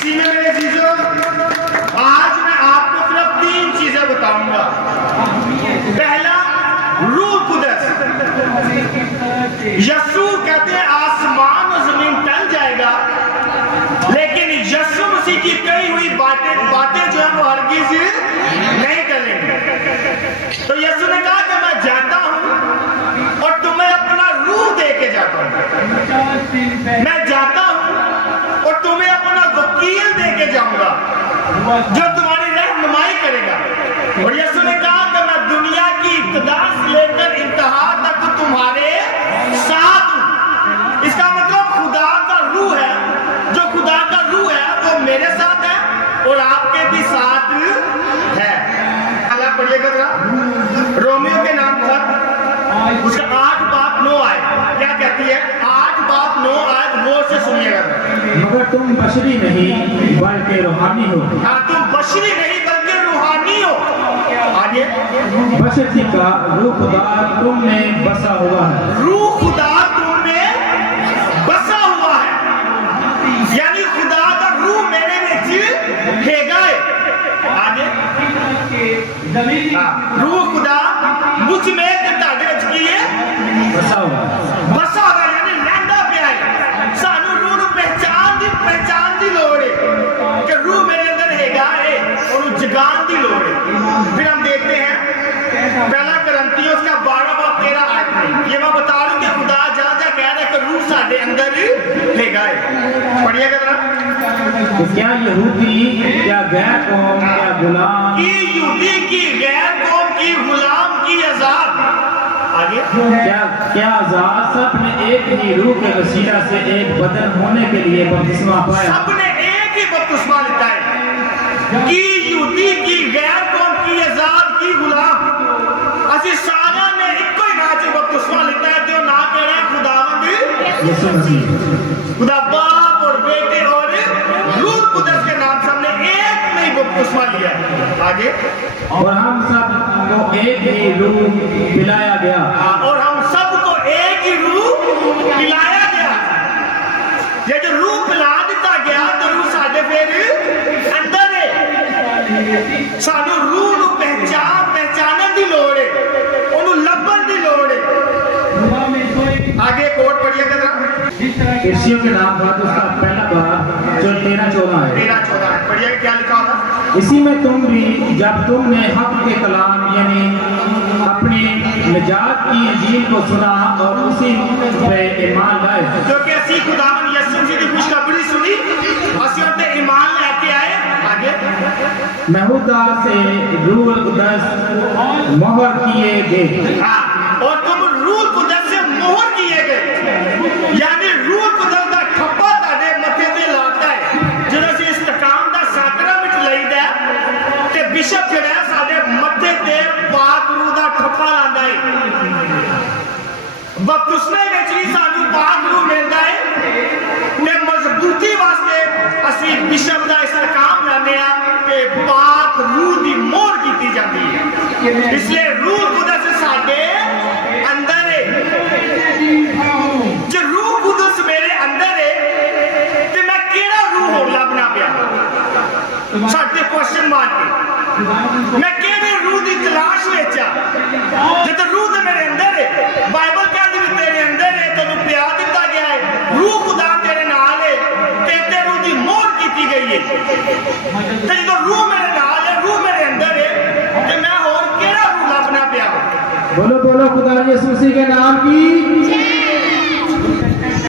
اسی میں میرے عزیزوں آج میں آپ کو صرف 3 چیزیں بتاؤں گا. پہلا روح قدس. یسوع کہتے ہیں آسمان و زمین ٹل جائے گا لیکن یسوع مسیح کی کہی ہوئی باتیں جو ہیں وہ ہرگز نہیں ٹلیں گی. تو یسوع نے کہا کہ میں جاتا ہوں اور تمہیں اپنا روح دے کے جاتا ہوں. میں جاتا ہوں اور تمہیں اپنا وکیل دے کے جاؤں گا جو تمہاری رہنمائی کرے گا. اور یسوع نے کہا کہ میں دنیا کی ابتدا سے لے کر انتہا تک تمہارے ساتھ ہوں. اس کا مطلب خدا کا روح ہے. جو خدا کا روح ہے وہ میرے ساتھ ہے اور آپ کے بھی ساتھ ہے. اللہ پڑھیے گا ذرا رومیو کے نام پر اس کا 8 باب 9 آیت کیا کہتی ہے. 8 باب 9 آیت غور سے سنیے گا. مگر تم بشری نہیں بلکہ روحانی ہو. ہاں تم بشری نہیں بلکہ روحانی ہو. آگے بشری کا روح خدا تم میں بسا ہوا ہے. روح خدا تم میں بسا ہوا ہے. یعنی خدا کا روح میرے وچ ہے. آگے روح خدا مجھ میں تہاڈے وچ کی ہے بسا ہوا ہے. بسا ہوا یعنی رہندا پیا ہے. سانو روح نو پہچان دی لوڑ ہے کہ روح میرے اندر ہے اور جگان دی لوڑ ہے. پھر ہم دیکھتے ہیں پہلا کرنتیوس کا 12 باب 13 آیت میں یہ میں بتا رہا ہوں کہ خدا جہاں جہاں کہہ رہا ہے کہ روح ساڈے اندر ہے گا. پڑھیے گا ذرا. کہ کیا یہودی کیا غیر قوم کیا غلام کی یہودی کی غیر قوم کی غلام کی آزاد. آگے کیا آزاد سب نے ایک ہی روح کے وسیلہ سے ایک بدن ہونے کے لیے بپتسمہ پایا. سب نے ایک ہی بپتسمہ لیتا ہے. کی یہودی کی غیر قوم کی آزاد کی غلام اسی سارا نے ایک ہی نام سے بپتسمہ لیتا ہے جو نہ کہہ رہا ہے خداوند یسوع مسیح. خدا باپ اور بیٹے اور روح قدس کے نام سے ہم نے ایک میں ہی بپتسمہ لیا ہے. آگے اور ہم سب کو ایک ہی روح پلایا گیا. اور ہم سب کو ایک ہی روح پلایا گیا. یہ جو روح پلا دیتا گیا تو روح ساڈے پھر اندر ہے. سانو روح نو پہچانن دی لوڑ ہے. اونوں لبن دی لوڑ ہے. آگے کوٹ پڑھیے گا ذرا. کسیوں کے نام پر اس کا پہلا باب جو 13-14 ہے. 13-14 ہے. پڑھیے کیا لکھا ہوگا. اسی میں تم بھی جب تم نے حق کے کلام یعنی اپنی نجات کی انجیل کو سنا اور اسی پہ ایمان لائے. جو کہ اسی خداوند یسوع مسیح کی خوشخبری سنی اسی ان پہ ایمان لے کے آئے. آگے محودا سے روح القدس مہر کیے گئے. ہاں اور تم روح القدس سے مہر کیے گئے. یعنی روح القدس کا ٹھپا تہاڈے متھے تے لاتا ہے. جدوں اسی استقام دا ساکرامنٹ لئیدا ہے تے بشپ جڑا ہے ساڈے متھے تے پاک روح دا ٹھپا لاندا ہے. بپتسمے وچ بھی سانو پاک روح ملدا ہے تے مضبوطی واسطے اسی بشپ دا استقام لانے آ تے پاک روح دی مہر کیتی جاندی ہے. اس لیے روح قدس ساڈے اندر ہے. جو روح قدس میرے اندر ہے تے میں کیڑا روح ہو لبنا پیا ساڈے کوشچن مارک کے میں کیڑے روح دی تلاش وچ آ. جے روح تے میرے اندر ہے بائبل کہندی ہے تیرے اندر ہے تینوں پیار دتا گیا ہے. روح خدا تیرے نال ہے تے روح دی مہر کیتی گئی ہے. تے جدوں روح میرے نال ہے روح میرے اندر ہے تے میں ہور کیڑا روح لبنا پیا. بولو بولو خدا یسوع مسیح کے نام کی